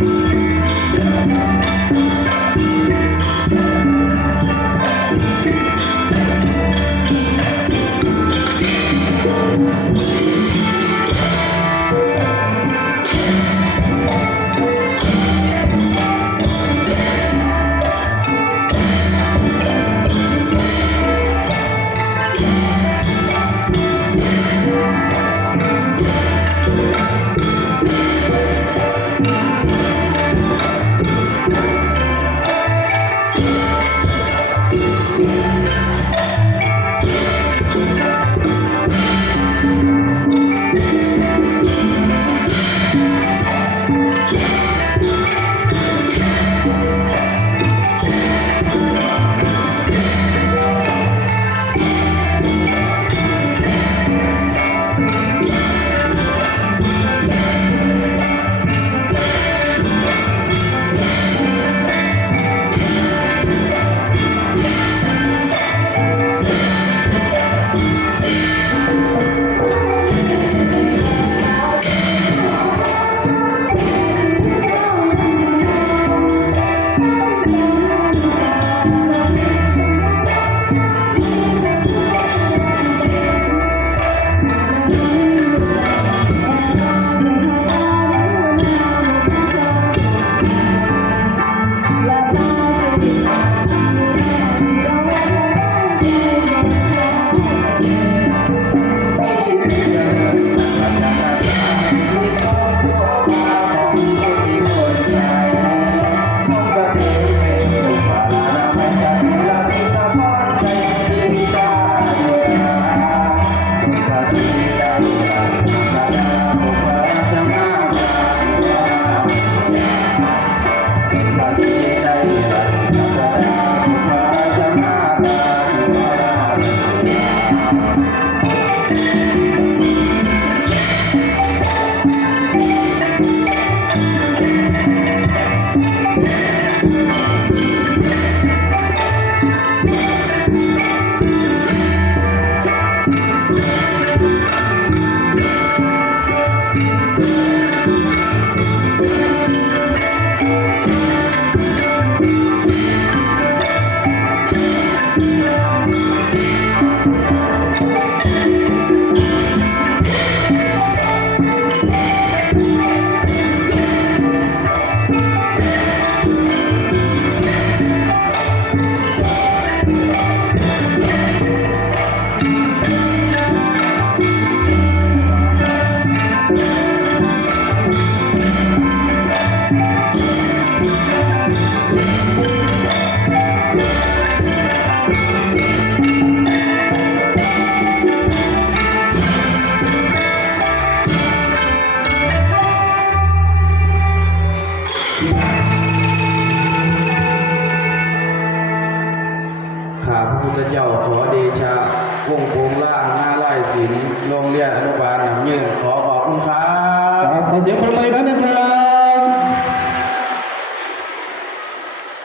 Thank ข้าพระพุทธเจ้าขอเดชะวงโคงล่างหน้าไล่ศิลโรงเรียนอนุบาลหนำยืนขอขอบคุณครับครับขอเสียงปรบมือ